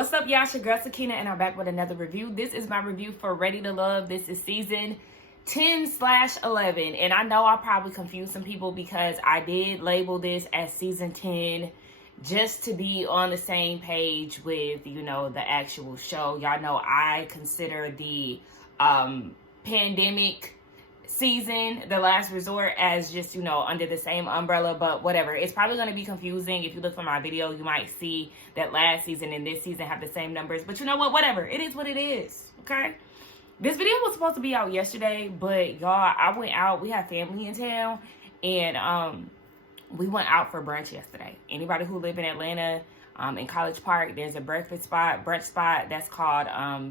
What's up, y'all? It's your girl Sakina, and I'm back with another review. This is my review for Ready to Love. This is season 10/11, and I know I probably confused some people because I did label this as season 10 just to be on the same page with, the actual show. Y'all know I consider the pandemic season, The Last Resort, as just, under the same umbrella, but whatever. It's probably going to be confusing. If you look for my video, you might see that last season and this season have the same numbers, but you know what? Whatever. It is what it is, okay? This video was supposed to be out yesterday, but y'all, I went out. We had family in town, and we went out for brunch yesterday. Anybody who live in Atlanta, in College Park, there's a brunch spot that's called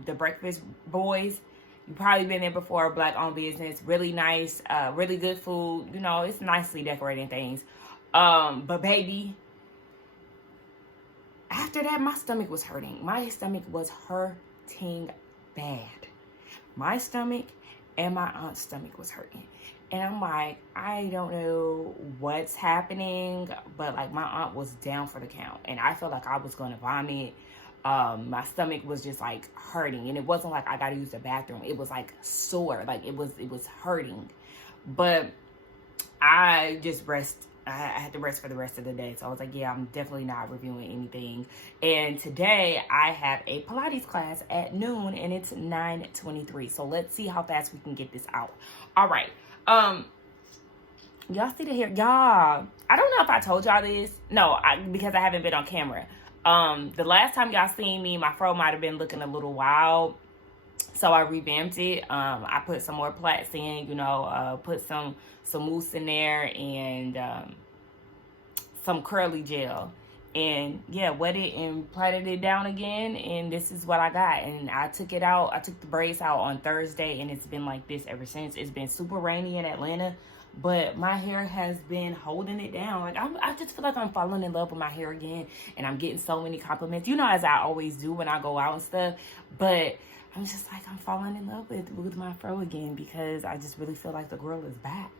the Breakfast Boys. You've probably been there before. Black-owned business, really nice, really good food. It's nicely decorated things. But baby, after that, my stomach was hurting. My stomach was hurting bad. My stomach and my aunt's stomach was hurting. And I'm like, I don't know what's happening, but like my aunt was down for the count. And I felt like I was going to vomit. My stomach was just like hurting, and it wasn't like I got to use the bathroom. It was like sore, like it was hurting. But I just I had to rest for the rest of the day. So I was like, yeah, I'm definitely not reviewing anything. And today I have a Pilates class at noon, and it's 9:23. So let's see how fast we can get this out. All right. Y'all see the hair? Y'all, I don't know if I told y'all this. No, because I haven't been on camera. The last time y'all seen me, my fro might have been looking a little wild, so I revamped it. I put some more plaits in, put some mousse in there, and some curly gel, and yeah, wet it and plaited it down again, and this is what I got. And I took it out. I took the braids out on Thursday, and it's been like this ever since. It's been super rainy in Atlanta, but my hair has been holding it down. Like I just feel like I'm falling in love with my hair again, and I'm getting so many compliments, as I always do when I go out and stuff. But I'm just like, I'm falling in love with my fro again, because I just really feel like the girl is back.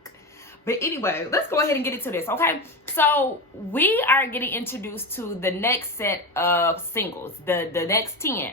But anyway, let's go ahead and get into this, okay? So we are getting introduced to the next set of singles, the next 10.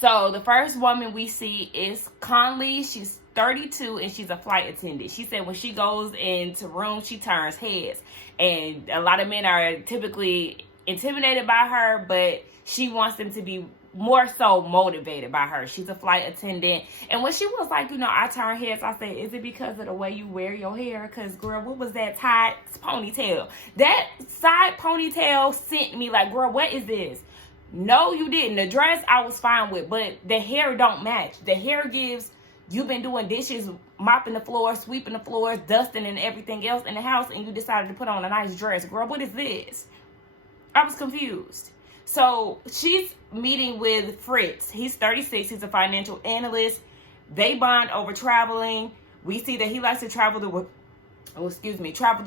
So the first woman we see is Conley. She's 32, and she's a flight attendant. She said when she goes into rooms, she turns heads. And a lot of men are typically intimidated by her, but she wants them to be more so motivated by her. She's a flight attendant. And when she was like, I turn heads, I said, is it because of the way you wear your hair? Because, girl, what was that tied ponytail? That side ponytail sent me like, girl, what is this? No, you didn't. The dress I was fine with, but the hair don't match. The hair gives, you've been doing dishes, mopping the floor, sweeping the floors, dusting and everything else in the house, and you decided to put on a nice dress. Girl, what is this? I was confused. So she's meeting with Fritz. He's 36. He's a financial analyst. They bond over traveling. We see that he likes to travel the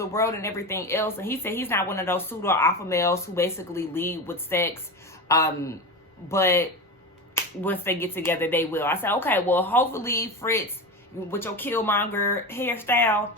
world and everything else. And he said he's not one of those pseudo alpha males who basically lead with sex. But once they get together, they will. I said, okay, well, hopefully Fritz, with your Killmonger hairstyle,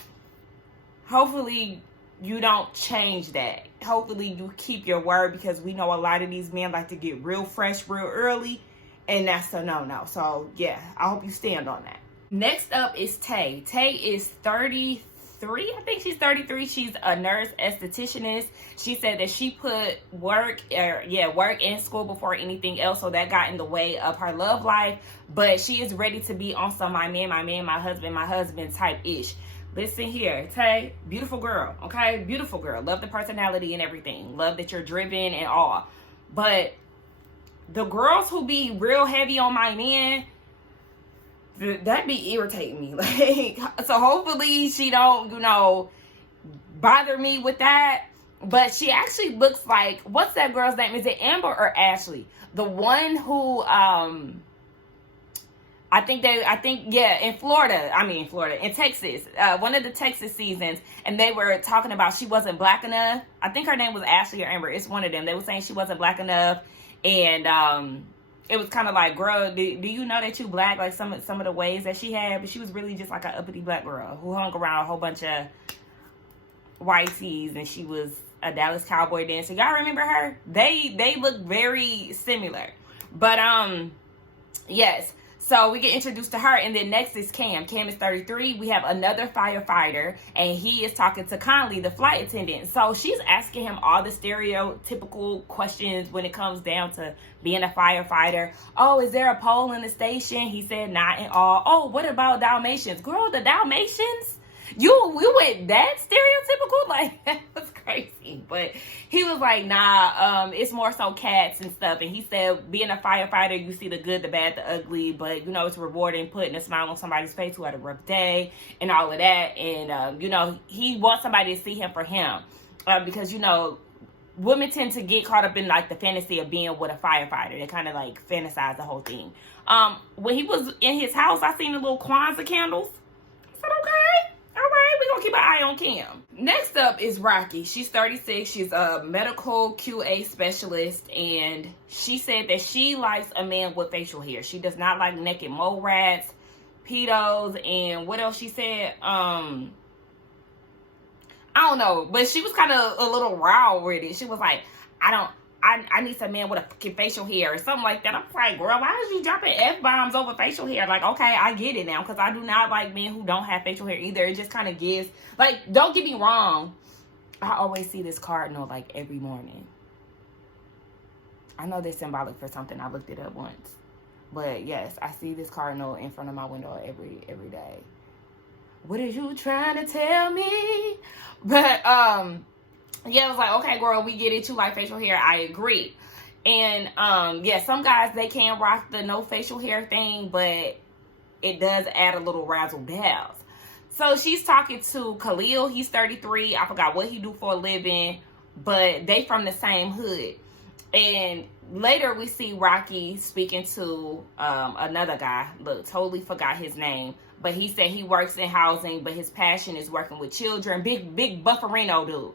hopefully you don't change that. Hopefully you keep your word, because we know a lot of these men like to get real fresh real early, and that's a no-no. So yeah, I hope you stand on that. Next up is Tay. Tay is 33. I think she's 33. She's a nurse estheticianist. She said that she put work and school before anything else, so that got in the way of her love life. But she is ready to be on some my husband type ish. Listen here, Tay, beautiful girl, okay? Beautiful girl. Love the personality and everything. Love that you're driven and all. But the girls who be real heavy on my man, that be irritating me. Like, so hopefully she don't, bother me with that. But she actually looks like, what's that girl's name? Is it Amber or Ashley? The one who, in Texas, one of the Texas seasons, and they were talking about she wasn't black enough. I think her name was Ashley or Amber. It's one of them. They were saying she wasn't black enough, and it was kind of like, girl, do you know that you black? Like some of the ways that she had, but she was really just like an uppity black girl who hung around a whole bunch of white tees, and she was a Dallas Cowboy dancer. Y'all remember her? They look very similar. But yes. So we get introduced to her, and then next is Cam. Cam is 33. We have another firefighter, and he is talking to Conley, the flight attendant. So she's asking him all the stereotypical questions when it comes down to being a firefighter. Oh, is there a pole in the station? He said not at all. Oh, what about Dalmatians? Girl, the Dalmatians? You went that stereotypical? Like, that was crazy. But he was like, nah, it's more so cats and stuff. And he said, being a firefighter, you see the good, the bad, the ugly, but, you know, it's rewarding putting a smile on somebody's face who had a rough day and all of that. And, you know, he wants somebody to see him for him. Because, you know, women tend to get caught up in, like, the fantasy of being with a firefighter. They kind of, like, fantasize the whole thing. When he was in his house, I seen the little Kwanzaa candles. I said, okay. All right, we're going to keep an eye on Cam. Next up is Rocky. She's 36. She's a medical QA specialist, and she said that she likes a man with facial hair. She does not like naked mole rats, pedos, and what else she said? I don't know, but she was kind of a little raw with it. She was like, I need some man with a fucking facial hair or something like that. I'm like, girl, why is you dropping F-bombs over facial hair? Like, okay, I get it now, because I do not like men who don't have facial hair either. It just kind of gives, like, don't get me wrong. I always see this cardinal, like, every morning. I know they're symbolic for something. I looked it up once. But, yes, I see this cardinal in front of my window every day. What are you trying to tell me? But, yeah, I was like, okay, girl, we get it. You like facial hair. I agree. And, yeah, some guys, they can rock the no facial hair thing, but it does add a little razzle dazzle. So she's talking to Khalil. He's 33. I forgot what he do for a living, but they from the same hood. And later we see Rocky speaking to another guy. Look, totally forgot his name. But he said he works in housing, but his passion is working with children. Big bufferino dude.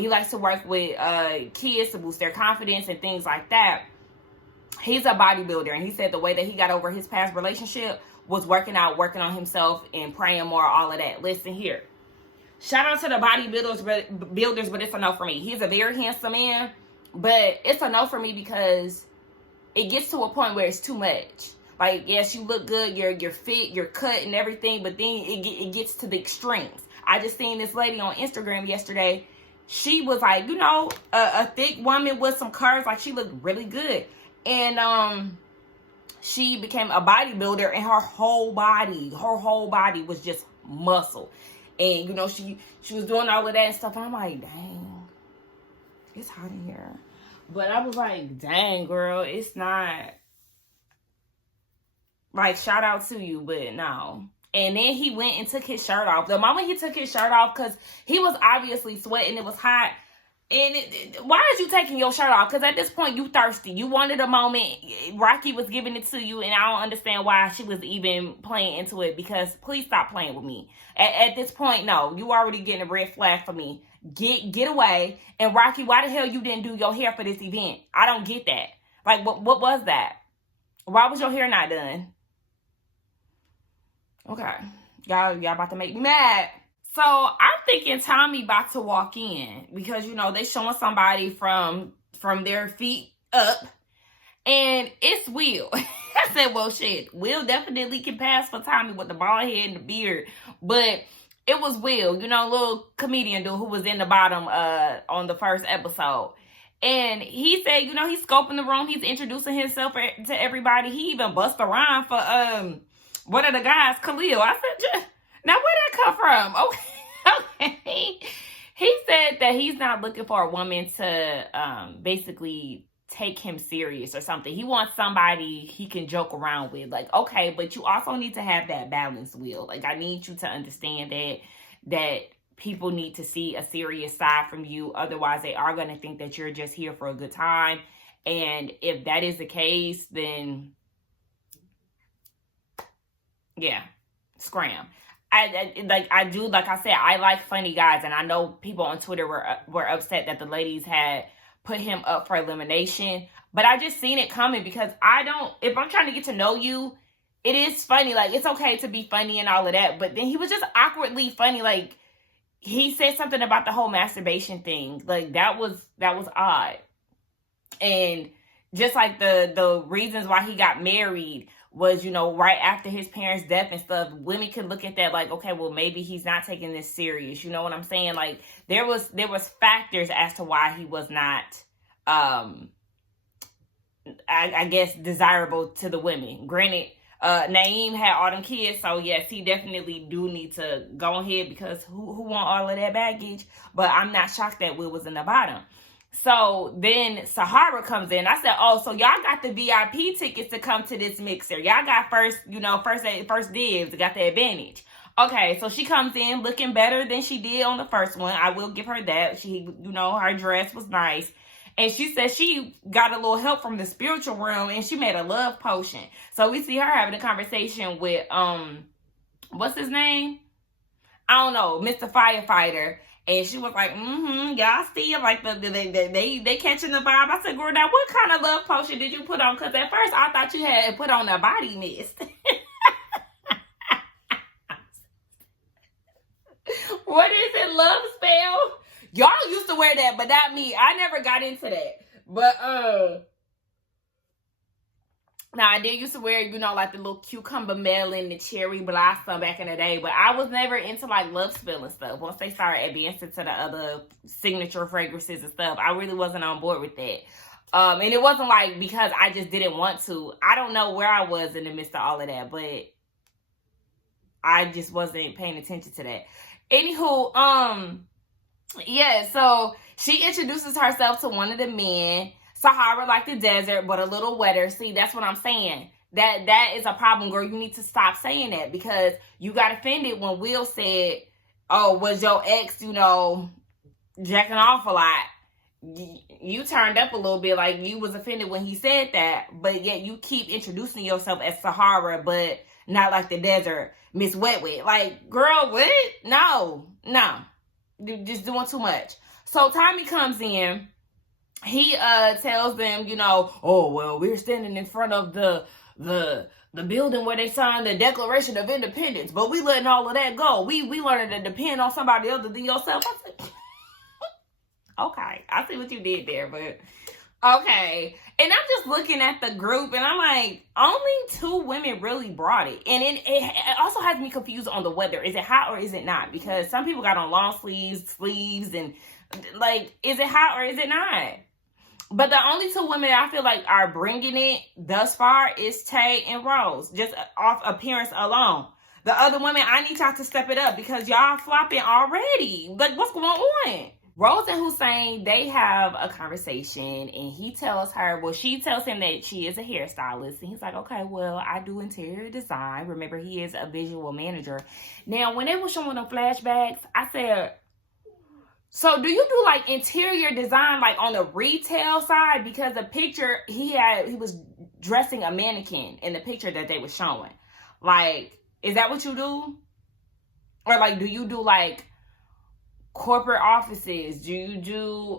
He likes to work with kids to boost their confidence and things like that. He's a bodybuilder, and he said the way that he got over his past relationship was working out, working on himself, and praying more, all of that. Listen here. Shout out to the bodybuilders, but it's a no for me. He's a very handsome man, but it's a no for me because it gets to a point where it's too much. Like, yes, you look good, you're fit, you're cut and everything, but then it gets to the extremes. I just seen this lady on Instagram yesterday. She was like, you know, a thick woman with some curves. Like, she looked really good. And she became a bodybuilder, and her whole body was just muscle. And, you know, she was doing all of that and stuff. And I'm like, dang, it's hot in here. But I was like, dang, girl, it's not. Like, shout out to you, but no. And then he went and took his shirt off. The moment he took his shirt off, because he was obviously sweating, it was hot. And why is you taking your shirt off? Because at this point, you thirsty. You wanted a moment. Rocky was giving it to you, and I don't understand why she was even playing into it, because please stop playing with me. At this point, no. You already getting a red flag for me. Get away. And Rocky, why the hell you didn't do your hair for this event? I don't get that. Like, what was that? Why was your hair not done? Okay. Y'all about to make me mad. So I'm thinking Tommy about to walk in because, you know, they showing somebody from their feet up, and it's Will. I said, well, shit, Will definitely can pass for Tommy with the bald head and the beard, but it was Will, you know, little comedian dude who was in the bottom on the first episode. And he said, you know, he's scoping the room. He's introducing himself to everybody. He even bust around for one of the guys, Khalil. I said, now where'd that come from? Okay. He said that he's not looking for a woman to basically take him serious or something. He wants somebody he can joke around with. Like, okay, but you also need to have that balance, Will. Like, I need you to understand that people need to see a serious side from you. Otherwise, they are going to think that you're just here for a good time. And if that is the case, then yeah, scram. I said, I like funny guys, and I know people on Twitter were upset that the ladies had put him up for elimination, but I just seen it coming because if I'm trying to get to know you, it is funny. Like, it's okay to be funny and all of that, but then he was just awkwardly funny. Like, he said something about the whole masturbation thing. Like, that was odd. And just like the reasons why he got married was, right after his parents' death and stuff. Women could look at that like, okay, well, maybe he's not taking this serious. You know what I'm saying? Like, there was factors as to why he was not, I guess, desirable to the women. Granted, Naeem had all them kids, so yes, he definitely do need to go ahead, because who want all of that baggage? But I'm not shocked that Will was in the bottom. So then Sahara comes in. I said, oh, so y'all got the VIP tickets to come to this mixer. Y'all got first dibs, got the advantage. Okay, so she comes in looking better than she did on the first one. I will give her that. She, her dress was nice. And she said she got a little help from the spiritual realm, and she made a love potion. So we see her having a conversation with, what's his name? I don't know, Mr. Firefighter. And she was like, y'all see it, like they catching the vibe. I said, girl, now what kind of love potion did you put on? Because at first I thought you had put on a body mist. What is it, love spell? Y'all used to wear that, but not me. I never got into that. But now I did used to wear, like the little cucumber melon, the cherry blossom back in the day. But I was never into like love spell and stuff. Once they started advancing to the other signature fragrances and stuff, I really wasn't on board with that. And it wasn't like because I just didn't want to. I don't know where I was in the midst of all of that, but I just wasn't paying attention to that. Anywho, yeah, so she introduces herself to one of the men. Sahara like the desert, but a little wetter. See, that's what I'm saying. That is a problem, girl. You need to stop saying that, because you got offended when Will said, oh, was your ex, jacking off a lot. You turned up a little bit, like you was offended when he said that, but yet you keep introducing yourself as Sahara, but not like the desert, Miss Wet Wet. Like, girl, what? No. You're just doing too much. So Tommy comes in. He tells them, oh, well, we're standing in front of the building where they signed the Declaration of Independence, but we letting all of that go. We learning to depend on somebody other than yourself. I said, okay, I see what you did there, but okay. And I'm just looking at the group, and I'm like, only 2 women really brought it. And it also has me confused on the weather. Is it hot or is it not? Because some people got on long sleeves, and like, is it hot or is it not? But the only 2 women I feel like are bringing it thus far is Tay and Rose, just off appearance alone. The other women, I need y'all to step it up, because y'all flopping already. Like, what's going on? Rose and Hussein, they have a conversation, and he tells her, well, she tells him that she is a hairstylist. And he's like, okay, well, I do interior design. Remember, he is a visual manager. Now, when they were showing the flashbacks, I said, so do you do like interior design like on the retail side? Because the picture he was dressing a mannequin in the picture that they were showing. Like, is that what you do? Or like, do you do like corporate offices? Do you do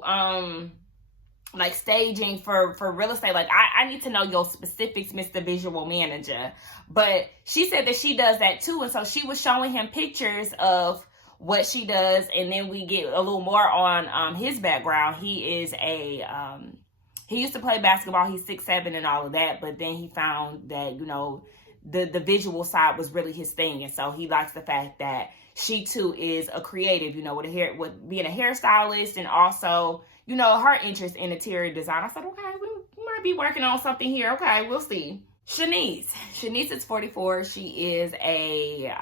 like staging for real estate? Like, I need to know your specifics, Mr. Visual Manager. But she said that she does that too, and so she was showing him pictures of what she does, and then we get a little more on his background. He is he used to play basketball. He's 6'7" and all of that, but then he found that the visual side was really his thing, and so he likes the fact that she too is a creative, with being a hairstylist, and also her interest in interior design. I said, okay, we might be working on something here. Okay, we'll see. Shanice is 44. She is a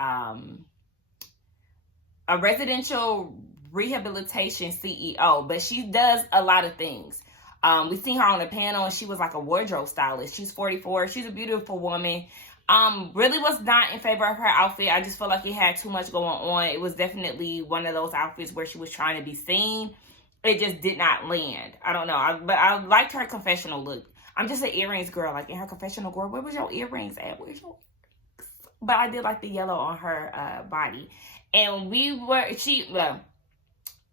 residential rehabilitation CEO, but she does a lot of things. We seen her on the panel, and she was like a wardrobe stylist. She's 44. She's a beautiful woman. Really was not in favor of her outfit. I just feel like it had too much going on. It was definitely one of those outfits where she was trying to be seen. It just did not land. I don't know. But I liked her confessional look. I'm just an earrings girl. Like, in her confessional, girl, where was your earrings at? Where's your earrings? But I did like the yellow on her body. And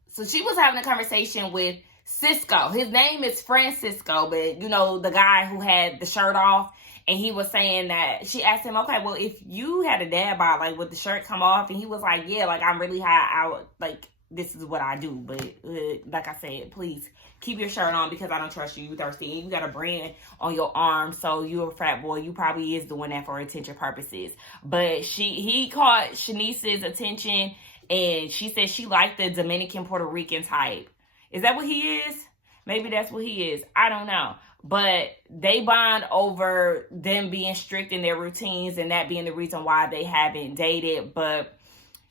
so she was having a conversation with Cisco. His name is Francisco, but the guy who had the shirt off, and he was saying that she asked him, okay, well, if you had a dad bod, like, would the shirt come off? And he was like, yeah, like, I'm really high out, like, this is what I do. But like I said, please keep your shirt on because I don't trust you. You thirsty. You got a brand on your arm, so you're a frat boy. You probably is doing that for attention purposes. But he caught Shanice's attention, and she said she liked the Dominican Puerto Rican type. Is that what he is? Maybe that's what he is. I don't know. But they bond over them being strict in their routines and that being the reason why they haven't dated. But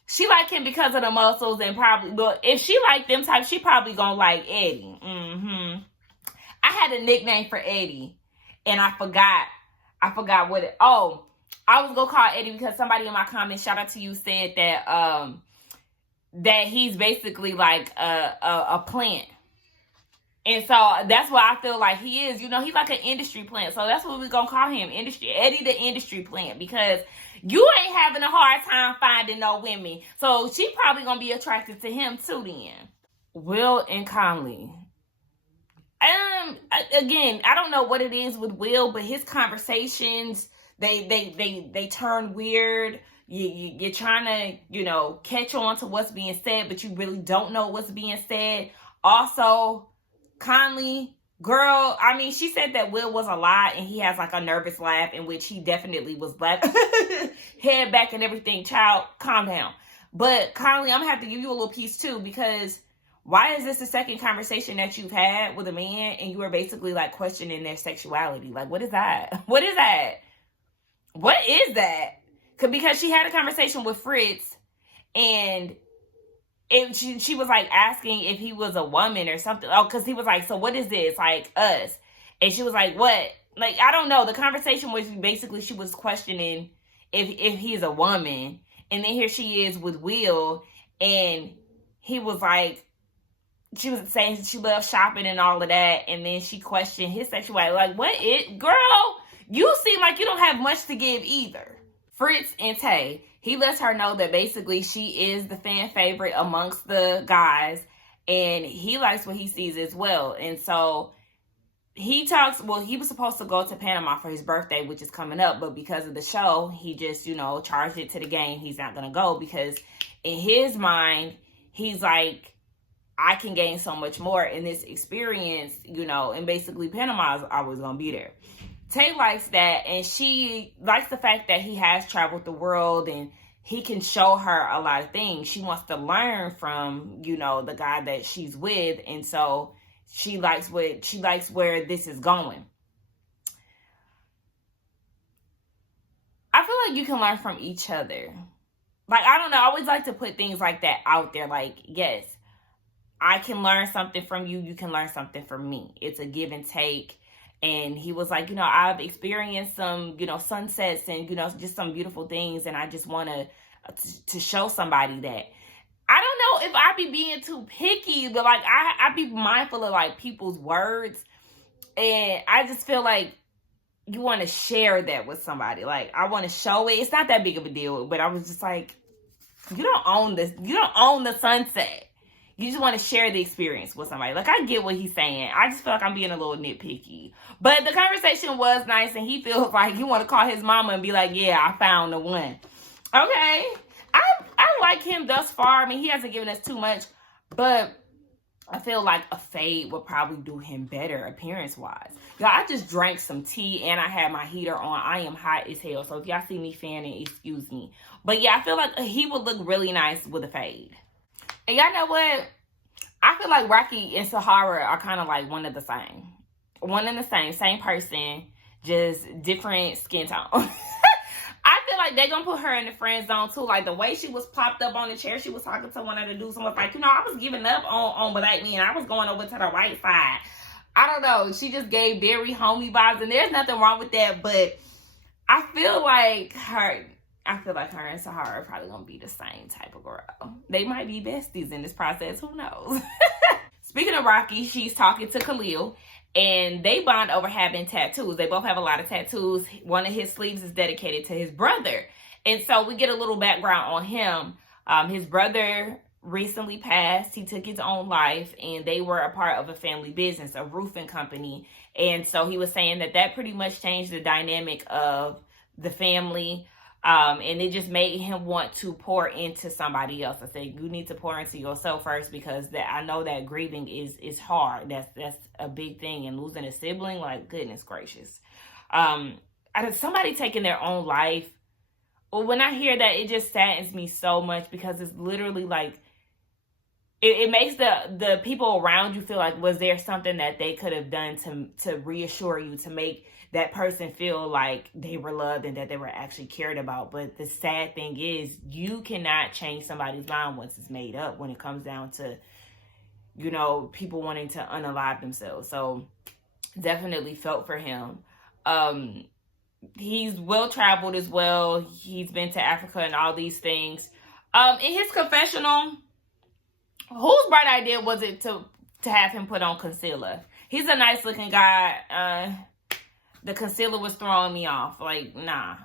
she liked him because of the muscles and probably, but if she liked them types, she probably gonna like Eddie. I had a nickname for Eddie and I forgot what it, oh, I was gonna call Eddie because somebody in my comments, shout out to you, said that, that he's basically like a plant. And so that's what I feel like he is. You know, he's like an industry plant. So that's what we're going to call him. Eddie the industry plant. Because you ain't having a hard time finding no women. So she probably going to be attracted to him too then. Will and Conley. Again, I don't know what it is with Will, but his conversations, they turn weird. You're trying to, you know, catch on to what's being said, but you really don't know what's being said. Also, Conley, girl, I mean, she said that Will was a lie and he has like a nervous laugh in which he definitely was laughing, head back and everything. Child, calm down. But Conley, I'm gonna have to give you a little piece too, because why is this the second conversation that you've had with a man and you are basically like questioning their sexuality? Like, what is that? What is that? What is that? Because she had a conversation with Fritz and she was like asking if he was a woman or something. Oh, because he was like, so what is this? Like us. And she was like, what? Like, I don't know. The conversation was basically she was questioning if he's a woman. And then here she is with Will. And he was like, she was saying she loves shopping and all of that. And then she questioned his sexuality. Like, what is, girl, you seem like you don't have much to give either. Fritz and Tay. He lets her know that basically she is the fan favorite amongst the guys and he likes what he sees as well. And so he talks, well, he was supposed to go to Panama for his birthday, which is coming up, but because of the show, he just, you know, charged it to the game. He's not going to go because in his mind, he's like, I can gain so much more in this experience, you know, and basically Panama is always going to be there. Tay likes that, and she likes the fact that he has traveled the world and he can show her a lot of things. She wants to learn from, you know, the guy that she's with, and so she likes where this is going. I feel like you can learn from each other. Like, I don't know, I always like to put things like that out there. Like, yes, I can learn something from you. You can learn something from me. It's a give and take. And he was like, you know, I've experienced some, you know, sunsets and, you know, just some beautiful things. And I just want to show somebody that. I don't know if I be being too picky, but like I be mindful of like people's words. And I just feel like you want to share that with somebody. Like I want to show it. It's not that big of a deal, but I was just like, you don't own this. You don't own the sunset. You just want to share the experience with somebody. Like, I get what he's saying. I just feel like I'm being a little nitpicky. But the conversation was nice, and he feels like he want to call his mama and be like, yeah, I found the one. Okay. I like him thus far. I mean, he hasn't given us too much, but I feel like a fade would probably do him better appearance-wise. Y'all, I just drank some tea, and I had my heater on. I am hot as hell, so if y'all see me fanning, excuse me. But, yeah, I feel like he would look really nice with a fade. And y'all know what? I feel like Rocky and Sahara are kind of like one and the same. One and the same person, just different skin tone. I feel like they're going to put her in the friend zone too. Like the way she was popped up on the chair, she was talking to one of the dudes and was like, you know, I was giving up on black men. I was going over to the white side. I don't know. She just gave very homey vibes, and there's nothing wrong with that. But I feel like her and Sahara are probably going to be the same type of girl. They might be besties in this process. Who knows? Speaking of Rocky, she's talking to Khalil, and they bond over having tattoos. They both have a lot of tattoos. One of his sleeves is dedicated to his brother. And so we get a little background on him. His brother recently passed. He took his own life, and they were a part of a family business, a roofing company. And so he was saying that pretty much changed the dynamic of the family. And it just made him want to pour into somebody else. I said, you need to pour into yourself first, because I know that grieving is hard. That's a big thing. And losing a sibling, like, goodness gracious. Somebody taking their own life. Well, when I hear that, it just saddens me so much, because it's literally like, it makes the people around you feel like, was there something that they could have done to reassure you, to make that person feel like they were loved and that they were actually cared about. But the sad thing is, you cannot change somebody's mind once it's made up, when it comes down to, people wanting to unalive themselves. So definitely felt for him. He's well traveled as well. He's been to Africa and all these things. In his confessional, whose bright idea was it to have him put on concealer? He's a nice looking guy. The concealer was throwing me off. Like, nah.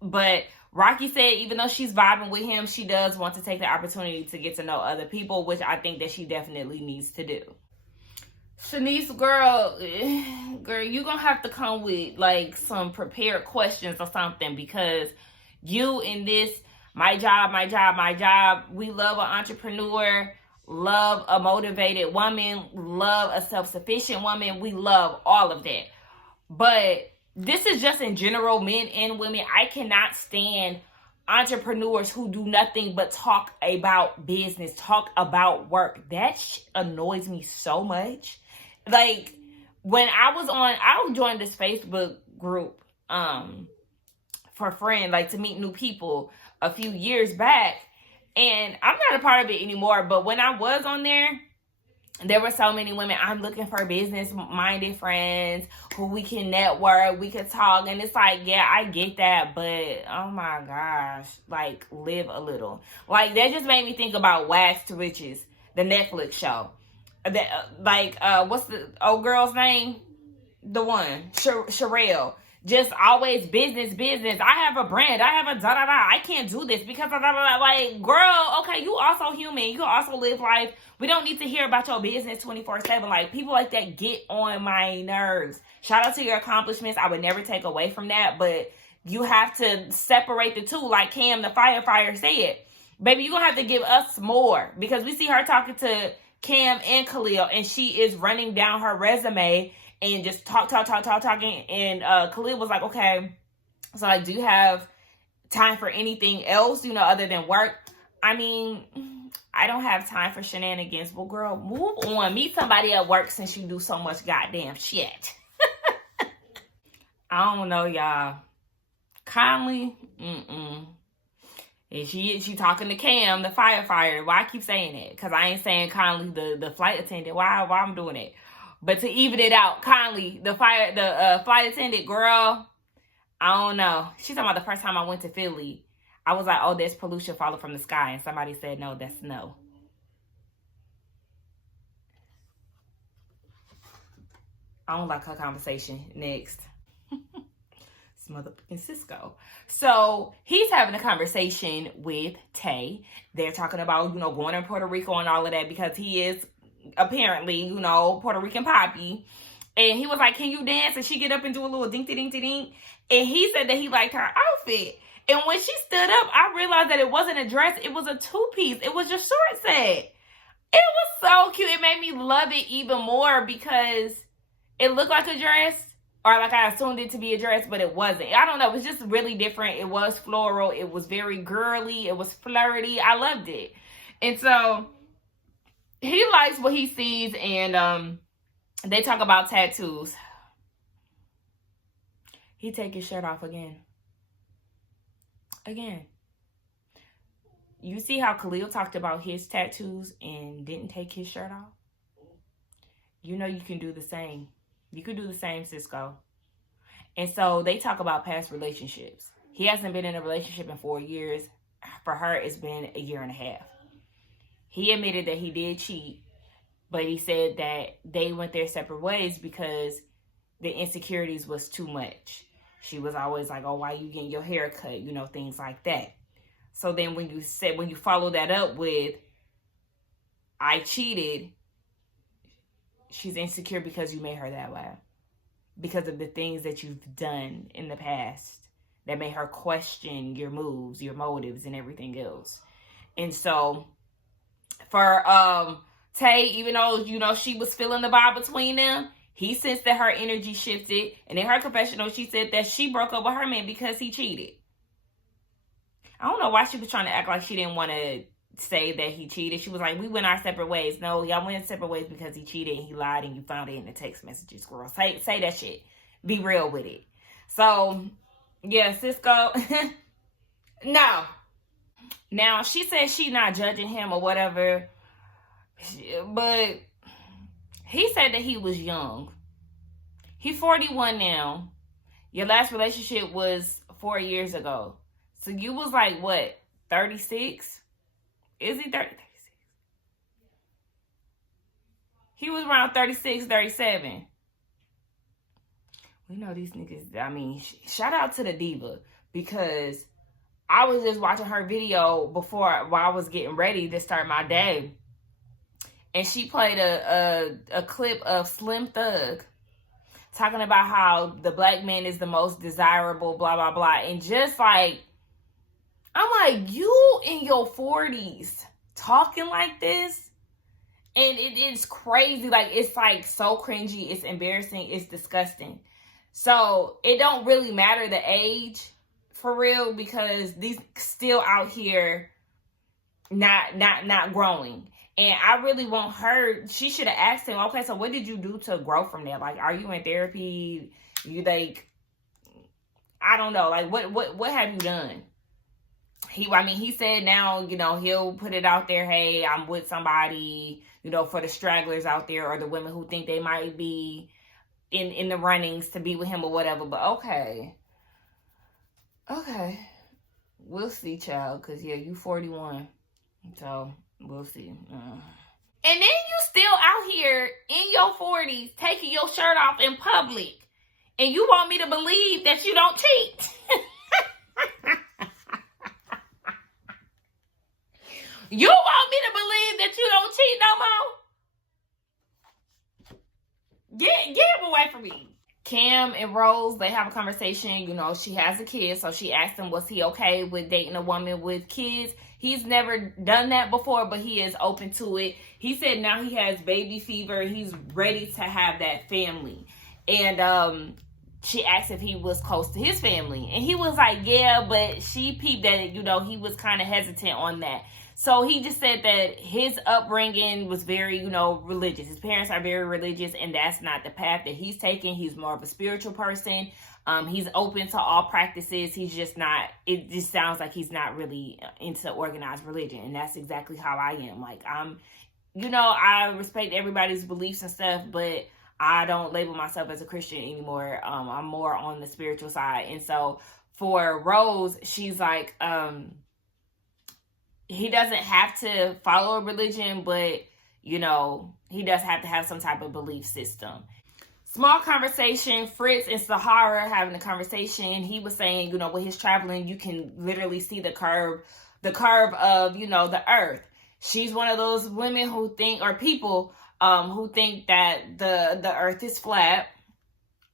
But Rocky said even though she's vibing with him, she does want to take the opportunity to get to know other people, which I think that she definitely needs to do. Shanice, girl, you gonna have to come with like some prepared questions or something, because you in this my job, we love an entrepreneur, love a motivated woman, love a self-sufficient woman. We love all of that. But this is just in general, men and women. I cannot stand entrepreneurs who do nothing but talk about business, talk about work. That annoys me so much. Like, when I joined this Facebook group for a friend, like to meet new people a few years back. And I'm not a part of it anymore. But when I was on there were so many women. I'm looking for business-minded friends who we can network, we can talk. And it's like, yeah, I get that. but oh my gosh, like, live a little. Like, that just made me think about Wax to Riches, the Netflix show. What's the old girl's name? The one, Sherelle. Just always business. I have a brand. I have a da-da-da. I can't do this because da-da-da. Like, girl, okay, you also human. You can also live life. We don't need to hear about your business 24/7. Like, people like that get on my nerves. Shout out to your accomplishments. I would never take away from that. But you have to separate the two. Like Cam, the firefighter, said. Baby, you're going to have to give us more. Because we see her talking to Cam and Khalil. And she is running down her resume. And just talking. And Khalil was like, okay, so like, do you have time for anything else, other than work? I mean, I don't have time for shenanigans. Well, girl, move on. Meet somebody at work since you do so much goddamn shit. I don't know, y'all. Conley, And she talking to Cam, the firefighter. Why I keep saying it? Because I ain't saying Conley, the flight attendant. Why I'm doing it? But to even it out, Conley, the flight attendant, girl, I don't know. She's talking about the first time I went to Philly. I was like, oh, there's pollution falling from the sky. And somebody said, no, that's snow. I don't like her conversation. Next. This motherfucking Cisco. So he's having a conversation with Tay. They're talking about, going to Puerto Rico and all of that, because he is apparently, Puerto Rican poppy. And he was like, can you dance? And she get up and do a little dink-a-dink-a-dink. And he said that he liked her outfit. And when she stood up, I realized that it wasn't a dress. It was a two-piece. It was just short set. It was so cute. It made me love it even more because it looked like a dress. Or like I assumed it to be a dress, but it wasn't. I don't know. It was just really different. It was floral. It was very girly. It was flirty. I loved it. And so he likes what he sees, and they talk about tattoos. He take his shirt off again. You see how Khalil talked about his tattoos and didn't take his shirt off? You can do the same. You could do the same, Cisco. And so they talk about past relationships. He hasn't been in a relationship in 4 years. For her, it's been 1.5 years. He admitted that he did cheat, but he said that they went their separate ways because the insecurities was too much. She was always like, oh, why you getting your hair cut? Things like that. So then when you follow that up with, I cheated, she's insecure because you made her that way. Because of the things that you've done in the past that made her question your moves, your motives, and everything else. And so for Tay, even though, you know, she was feeling the vibe between them, he sensed that her energy shifted. And in her confessional, she said that she broke up with her man because he cheated. I don't know why she was trying to act like she didn't want to say that he cheated. She was like, we went our separate ways. No, y'all went separate ways because he cheated and he lied and you found it in the text messages, girl. Say that shit. Be real with it. So, yeah, Cisco. No. Now, she says she not judging him or whatever, but he said that he was young. He's 41 now. Your last relationship was 4 years ago. So you was like, what, 36? Is he 36? He was around 36, 37. We know these niggas, I mean, shout out to the diva, because I was just watching her video while I was getting ready to start my day. And she played a clip of Slim Thug talking about how the black man is the most desirable, blah, blah, blah. And just like, I'm like, you in your 40s talking like this? And it's crazy. Like, it's like so cringy. It's embarrassing. It's disgusting. So it don't really matter the age for real, because these still out here not growing. And I really want her, she should have asked him, okay, so what did you do to grow from that? Like, are you in therapy? You like, I don't know. Like, what have you done? He said now, you know, he'll put it out there, hey, I'm with somebody, you know, for the stragglers out there or the women who think they might be in the runnings to be with him or whatever. But okay. We'll see, child, because, yeah, you 41. So, we'll see. And then you still out here in your 40s taking your shirt off in public. And you want me to believe that you don't cheat. You want me to believe that you don't cheat no more? Get him away from me. Cam and Rose, they have a conversation. You know, she has a kid, so she asked him, was he okay with dating a woman with kids? He's never done that before, but he is open to it. He said now he has baby fever. He's ready to have that family. And she asked if he was close to his family. And he was like, yeah, but she peeped that, you know, he was kind of hesitant on that. So he just said that his upbringing was very, you know, religious. His parents are very religious, and that's not the path that he's taking. He's more of a spiritual person. He's open to all practices. He's just not, it just sounds like he's not really into organized religion. And that's exactly how I am. Like, you know, I respect everybody's beliefs and stuff, but I don't label myself as a Christian anymore. I'm more on the spiritual side. And so for Rose, she's like, he doesn't have to follow a religion, but, you know, he does have to have some type of belief system. Small conversation, Fritz and Sahara having a conversation. He was saying, you know, with his traveling, you can literally see the curve of, you know, the earth. She's one of those women who think, or people who think that the earth is flat.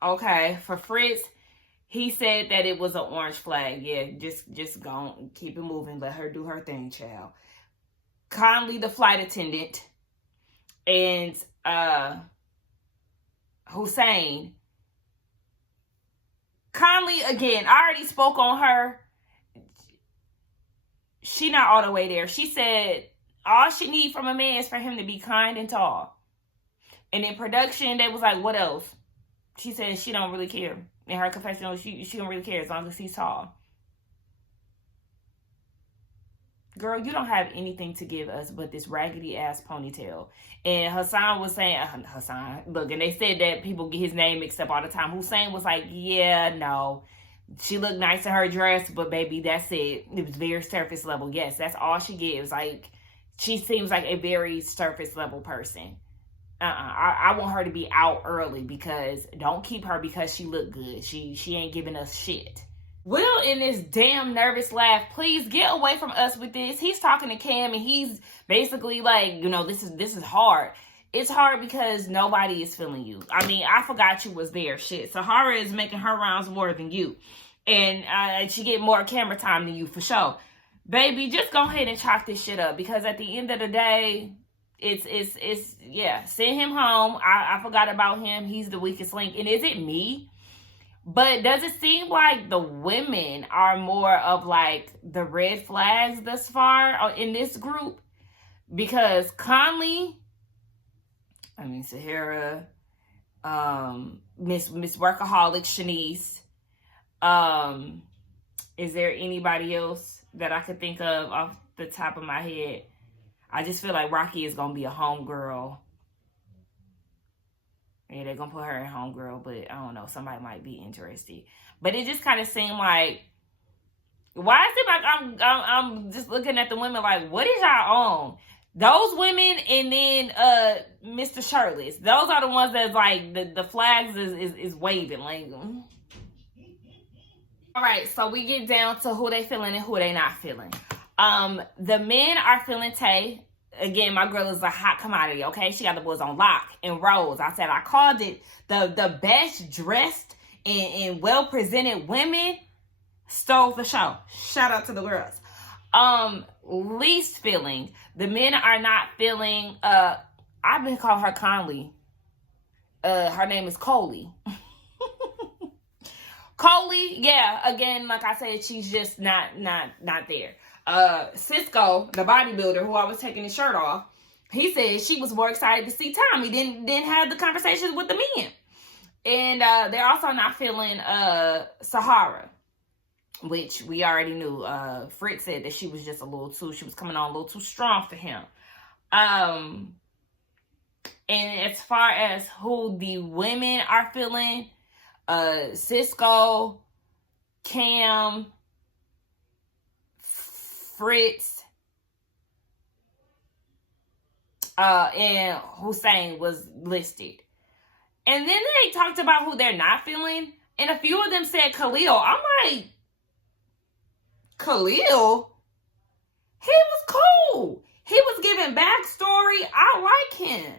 Okay, for Fritz, he said that it was an orange flag. Yeah, just go on, keep it moving. Let her do her thing, child. Conley, the flight attendant, and Hussein. Conley, again, I already spoke on her. She not all the way there. She said all she need from a man is for him to be kind and tall. And in production, they was like, what else? She said she don't really care. In her confessional, she don't really care as long as he's tall. Girl, you don't have anything to give us but this raggedy ass ponytail. And Hassan was saying, look, and they said that people get his name mixed up all the time. Hussein was like, yeah, no. She looked nice in her dress, but baby, that's it. It was very surface level. Yes, that's all she gives. Like, she seems like a very surface level person. I want her to be out early, because don't keep her because she look good. She ain't giving us shit. Will, in this damn nervous laugh, please get away from us with this. He's talking to Cam and he's basically like, you know, this is hard. It's hard because nobody is feeling you. I mean, I forgot you was there. Shit. Sahara is making her rounds more than you. and she get more camera time than you for sure. Baby, just go ahead and chalk this shit up, because at the end of the day, it's yeah, send him home. I forgot about him. He's the weakest link. And is it me? But does it seem like the women are more of like the red flags thus far in this group? Because Conley, Sahara, Miss Workaholic, Shanice, is there anybody else that I could think of off the top of my head? I just feel like Rocky is going to be a homegirl. Yeah, they're going to put her in homegirl, but I don't know. Somebody might be interested. But it just kind of seemed like, why is it like I'm just looking at the women like, what is y'all on? Those women and then Mr. Shirtless. Those are the ones that's like, the flags is waving. Like, all right, so we get down to who they feeling and who they not feeling. The men are feeling Tay. Again, my girl is a hot commodity, okay? She got the boys on lock and Rose. I said I called it the best dressed and well-presented women stole the show. Shout out to the girls. Least feeling. The men are not feeling, I've been calling her Conley. Her name is Coley. Coley, yeah, again, like I said, she's just not there. Cisco, the bodybuilder who I was taking his shirt off, he said she was more excited to see Tommy than have the conversations with the men. And they're also not feeling Sahara, which we already knew. Fritz said that she was just she was coming on a little too strong for him. And as far as who the women are feeling, Cisco, Cam, Fritz, and Hussein was listed. And then they talked about who they're not feeling, and a few of them said Khalil. I'm like, Khalil? He was cool. He was giving backstory. I like him.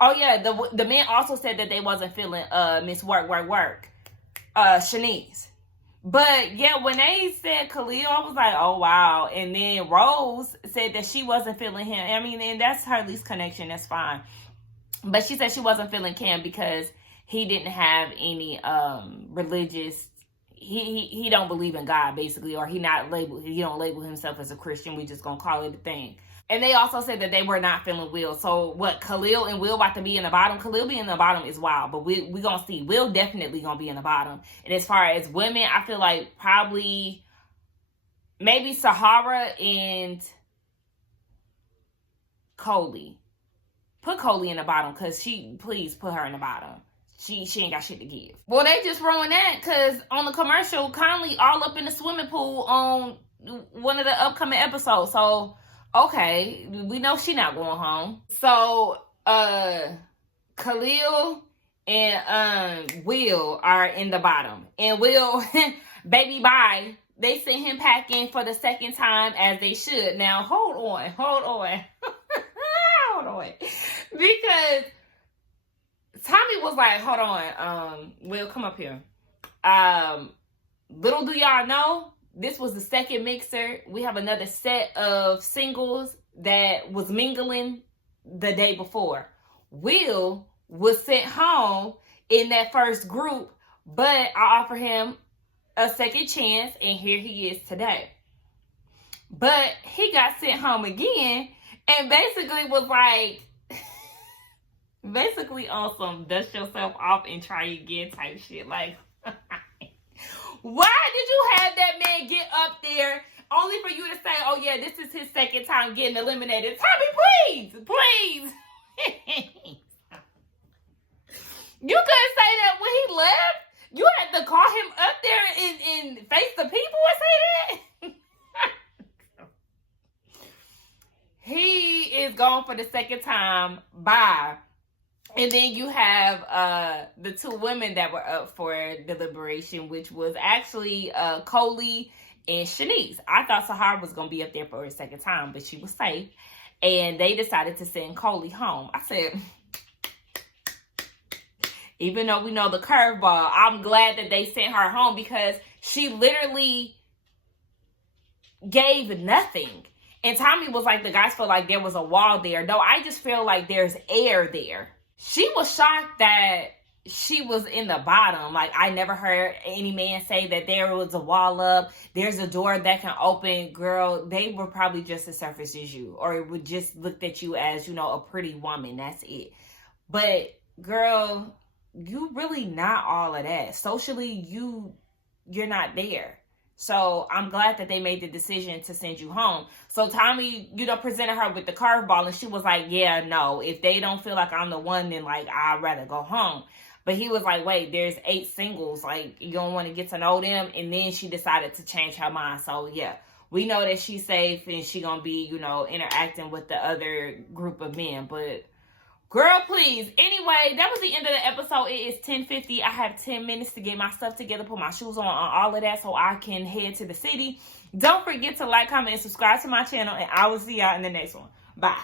Oh yeah, the men also said that they wasn't feeling Miss Work, Shanice. But yeah, when they said Khalil, I was like, oh wow. And then Rose said that she wasn't feeling him. I mean, and that's her least connection, that's fine. But she said she wasn't feeling Cam because he didn't have any religious, he don't believe in God basically, or he don't label himself as a Christian. We just gonna call it a thing. And they also said that they were not feeling Will. So what, Khalil and Will about to be in the bottom? Khalil being in the bottom is wild, but we gonna see. Will definitely gonna be in the bottom. And as far as women, I feel like probably maybe Sahara and Coley. Put Coley in the bottom, because please put her in the bottom. She ain't got shit to give. Well, they just throwing that because on the commercial, Conley all up in the swimming pool on one of the upcoming episodes. So okay, we know she not going home. So, Khalil and Will are in the bottom. And Will, baby bye, they sent him packing for the second time, as they should. Now, hold on. hold on. Because Tommy was like, hold on, Will, come up here. Little do y'all know, this was the second mixer. We have another set of singles that was mingling the day before. Will was sent home in that first group, but I offered him a second chance, and here he is today. But he got sent home again, and basically was like, basically on some dust yourself off and try again type shit. Like, why did you have that man get up there only for you to say, oh yeah, this is his second time getting eliminated? Tommy, please. You couldn't say that when he left? You had to call him up there and face the people and say that? He is gone for the second time. Bye. And then you have the two women that were up for deliberation, which was actually Coley and Shanice. I thought Sahara was going to be up there for a second time, but she was safe. And they decided to send Coley home. I said, Even though we know the curveball, I'm glad that they sent her home because she literally gave nothing. And Tommy was like, the guys felt like there was a wall there. No, I just feel like there's air there. She was shocked that she was in the bottom. Like, I never heard any man say that there was a wall up, there's a door that can open. Girl, they were probably just as surface as you, or it would just looked at you as, you know, a pretty woman. That's it. But girl, you really not all of that. Socially, you're not there. So I'm glad that they made the decision to send you home. So Tommy, you know, presented her with the curveball, and she was like, yeah, no, if they don't feel like I'm the one, then like, I'd rather go home. But he was like, wait, there's 8 singles. Like, you don't want to get to know them. And then she decided to change her mind. So yeah, we know that she's safe and she gonna be, you know, interacting with the other group of men. But girl, please. Anyway, that was the end of the episode. It is 10:50. I have 10 minutes to get my stuff together, put my shoes on all of that so I can head to the city. Don't forget to like, comment, and subscribe to my channel, and I will see y'all in the next one. Bye.